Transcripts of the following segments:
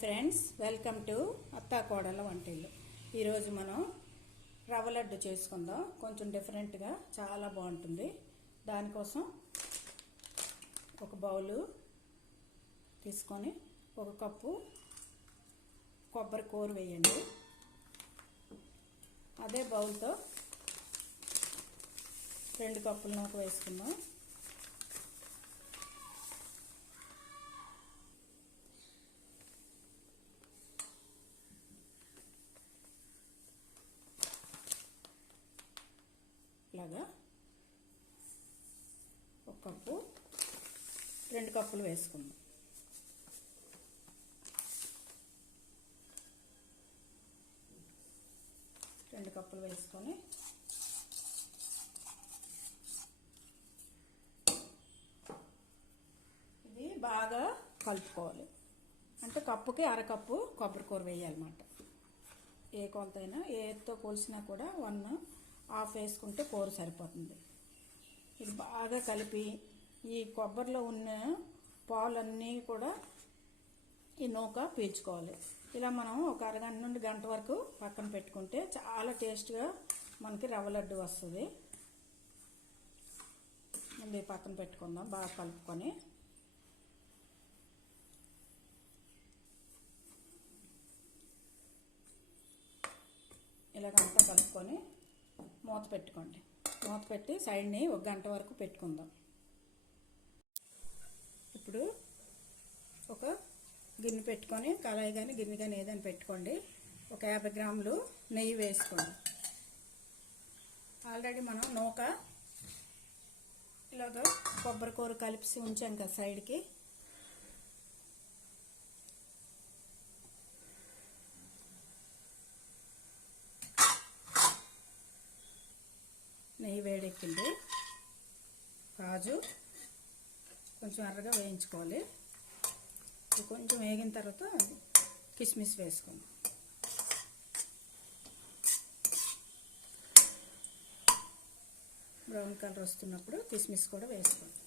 Friends welcome to అత్తా కోడల వంటిల్లు. ఈరోజు మనం రవ్వ లడ్డు చేసుకుందాం. కొంచెం డిఫరెంట్గా చాలా బాగుంటుంది. దానికోసం ఒక బౌలు తీసుకొని ఒక కప్పు కొబ్బరి కూర వేయండి. అదే బౌల్తో రెండు కప్పులు నూక వేసుకుందాం. ఇలాగా. ఒక కప్పు రెండు కప్పులు వేసుకుందాం. రెండు కప్పులు వేసుకొని ఇది బాగా కలుపుకోవాలి. అంటే కప్పుకి అరకప్పు కొబ్బరి కూర వేయాలన్నమాట. ఏ కొంతైనా ఏతో కొలిసినా కూడా వన్ హాఫ్ వేసుకుంటే కూర సరిపోతుంది. ఇది బాగా కలిపి ఈ కొబ్బరిలో ఉన్న పాలన్నీ కూడా ఈ నూక పీల్చుకోవాలి. ఇలా మనం ఒక అరగంట నుండి గంట వరకు పక్కన పెట్టుకుంటే చాలా టేస్ట్గా మనకి రవ్వ లడ్డు వస్తుంది. ముందు పక్కన పెట్టుకుందాం బాగా కలుపుకొని ఇలాగంతా కలుపుకొని మూత పెట్టుకోండి. మూత పెట్టి సైడ్ని ఒక గంట వరకు పెట్టుకుందాం. ఇప్పుడు ఒక గిన్నె పెట్టుకొని కళాయి కానీ గిన్నె కానీ ఏదైనా పెట్టుకోండి. ఒక యాభై గ్రాములు నెయ్యి వేసుకోండి. ఆల్రెడీ మనం నూక ఇలాగ కొబ్బరి కూర కలిపి ఉంచాం కదా సైడ్కి పెట్టింది కాజు కొంచెం ఎర్రగా వేయించుకోవాలి. కొంచెం వేగిన తర్వాత కిస్మిస్ వేసుకుందాం బ్రౌన్ కలర్ వస్తున్నప్పుడు కిస్మిస్ కూడా వేసుకోండి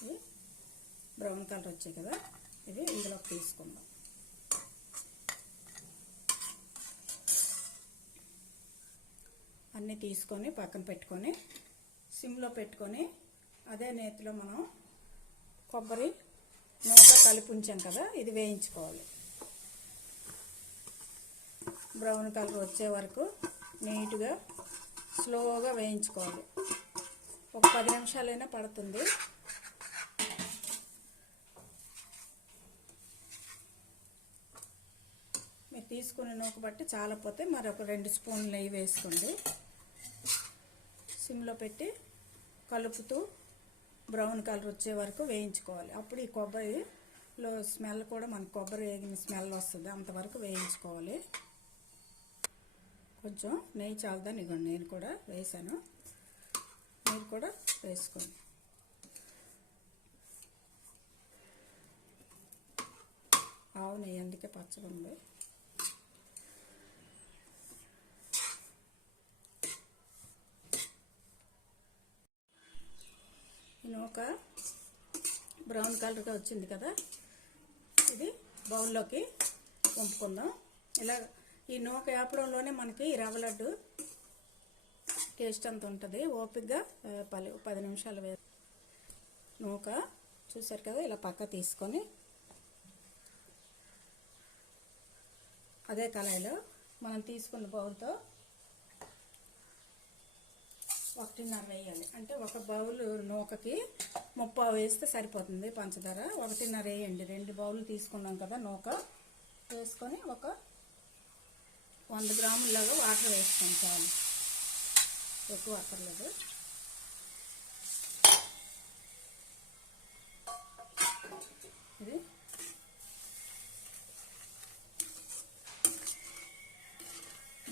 ఇది బ్రౌన్ కలర్ వచ్చాయి కదా ఇది ఇందులోకి తీసుకుందాం. అన్నీ తీసుకొని పక్కన పెట్టుకొని సిమ్లో పెట్టుకొని అదే నేతిలో మనం కొబ్బరి నూట కలిపి ఉంచాం కదా ఇది వేయించుకోవాలి. బ్రౌన్ కలర్ వచ్చే వరకు నీట్గా స్లోగా వేయించుకోవాలి. ఒక పది నిమిషాలైనా పడుతుంది. తీసుకుని తీసుకునే నూక బట్టి చాలపోతే మరి ఒక రెండు స్పూన్లు నెయ్యి వేసుకోండి. సిమ్లో పెట్టి కలుపుతూ బ్రౌన్ కలర్ వచ్చే వరకు వేయించుకోవాలి. అప్పుడు ఈ కొబ్బరిలో స్మెల్ కూడా మనకు కొబ్బరి వేగిన స్మెల్ వస్తుంది. అంతవరకు వేయించుకోవాలి. కొంచెం నెయ్యి చాలదని ఇవ్వండి నేను కూడా వేసాను. మీరు కూడా వేసుకోండి. ఆవు నెయ్యి అందుకే పచ్చగా ఉంది నూక బ్రౌన్ కలర్గా వచ్చింది కదా. ఇది బౌల్లోకి పంపుకుందాం ఇలా ఈ నూక వేపడంలోనే మనకి రవ్వ లడ్డు టేస్ట్ అంత ఉంటుంది. ఓపిక్గా పది పది నిమిషాలు వే నూక చూసారు కదా ఇలా పక్క తీసుకొని అదే కళాయిలో మనం తీసుకున్న బౌల్తో ఒకటిన్నర వేయాలి. అంటే ఒక బౌల్ నూకకి ముప్పావు వేస్తే సరిపోతుంది పంచదార. ఒకటిన్నర వేయండి. రెండు బౌల్ తీసుకున్నాం కదా నూక. వేసుకొని ఒక వంద గ్రాముల్లాగా వాటర్ వేసుకోండి చాలు. ఎక్కువ అక్కర్లేదు ఇది.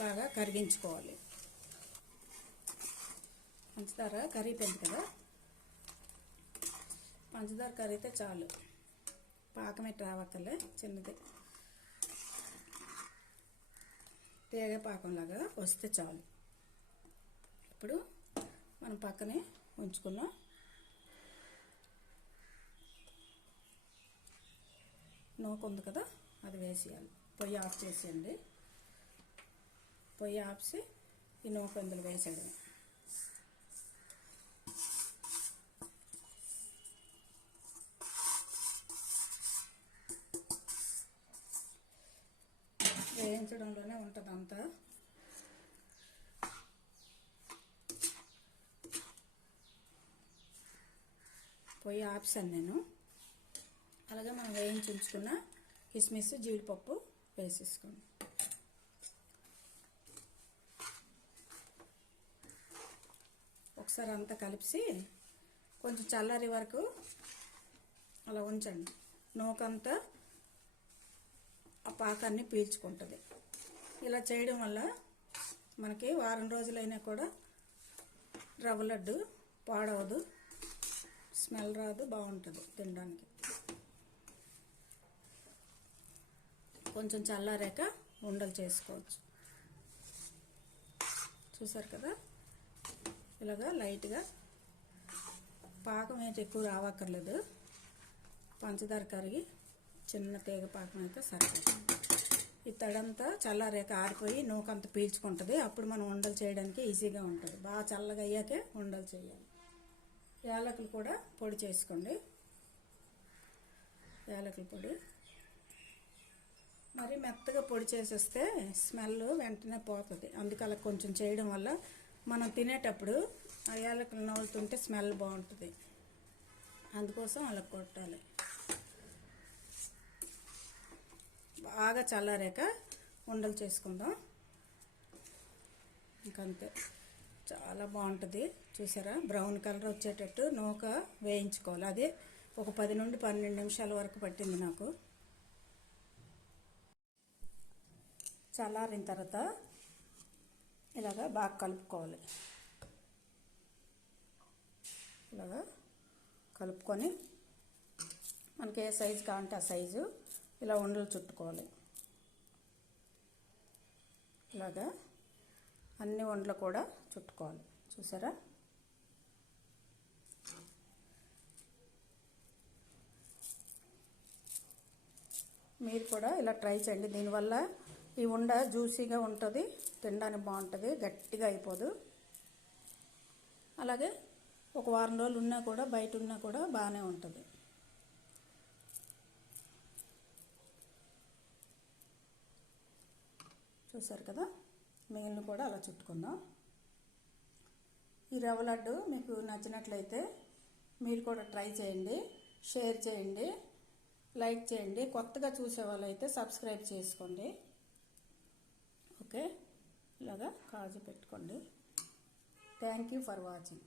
బాగా కరిగించుకోవాలి. పంచదార కరిగిపోయింది కదా? పంచదార కర్రీ అయితే చాలు. పాకం ఎట్టు రావక్కర్లే చిన్నది. తేగ పాకంలాగా వస్తే చాలు. ఇప్పుడు మనం పక్కనే ఉంచుకున్నాం నూక ఉంది కదా అది వేసేయాలి. పొయ్యి ఆఫ్ చేసేయండి. పొయ్యి ఆఫ్సి ఈ నూక ఇందులో వేసేయడం వేయించడంలోనే ఉంటుంది అంతా. పొయ్యి ఆప్షన్ నేను. అలాగే మనం వేయించి ఉంచుకున్న కిస్మిస్ జీడిపప్పు వేసేసుకోండి. ఒకసారి అంతా కలిపి కొంచెం చల్లారి వరకు అలా ఉంచండి. నూకంతా ఆ పాకాన్ని పీల్చుకుంటుంది. ఇలా చేయడం వల్ల మనకి వారం రోజులైనా కూడా రవ్వ లడ్డు పాడవదు స్మెల్ రాదు బాగుంటుంది తినడానికి. కొంచెం చల్లారాక ఉండలు చేసుకోవచ్చు. చూసారు కదా? ఇలాగా లైట్గా పాకం ఏంటి ఎక్కువ రావక్కర్లేదు. పంచదార కరిగి చిన్న తీగ పాకం అయితే సరిపోతుంది. ఈ తడంతా చల్లారాక ఆరిపోయి నూకంత పీల్చుకుంటుంది. అప్పుడు మనం ఉండలు చేయడానికి ఈజీగా ఉంటుంది. బాగా చల్లగా అయ్యాకే ఉండలు చేయాలి. యాలకులు కూడా పొడి చేసుకోండి. యాలకుల పొడి. మరి మెత్తగా పొడి చేసేస్తే స్మెల్ వెంటనే పోతుంది. అందుకే అలా కొంచెం చేయడం వల్ల మనం తినేటప్పుడు ఆ యాలకులు నవ్వులుతుంటే స్మెల్ బాగుంటుంది. అందుకోసం అలా కొట్టాలి. బాగా చల్లారాక ఉండలు చేసుకుందాం. ఇంకంతే. చాలా బాగుంటుంది. చూసారా? బ్రౌన్ కలర్ వచ్చేటట్టు నూక వేయించుకోవాలి. అదే ఒక పది నుండి పన్నెండు నిమిషాల వరకు పట్టింది నాకు. చల్లారిన తర్వాత ఇలాగా బాగా కలుపుకోవాలి. ఇలాగా కలుపుకొని మనకి ఏ సైజు కావాలంటే ఆ సైజు ఇలా ఉండలు చుట్టుకోవాలి. ఇలాగా అన్ని వంటలు కూడా చుట్టుకోవాలి. చూసారా? మీరు కూడా ఇలా ట్రై చేయండి. దీనివల్ల ఈ ఉండ జ్యూసీగా ఉంటుంది తినడానికి బాగుంటుంది గట్టిగా అయిపోదు. అలాగే ఒక వారం రోజులు ఉన్నా కూడా బయట ఉన్నా కూడా బాగానే ఉంటుంది. చూసారు కదా? మిగిలిన కూడా అలా చుట్టుకుందాం. ఈ రవ్వ లడ్డు మీకు నచ్చినట్లయితే మీరు కూడా ట్రై చేయండి షేర్ చేయండి లైక్ చేయండి. కొత్తగా చూసే వాళ్ళైతే సబ్స్క్రైబ్ చేసుకోండి. ఓకే? ఇలాగా కాజు పెట్టుకోండి. Thank you for watching.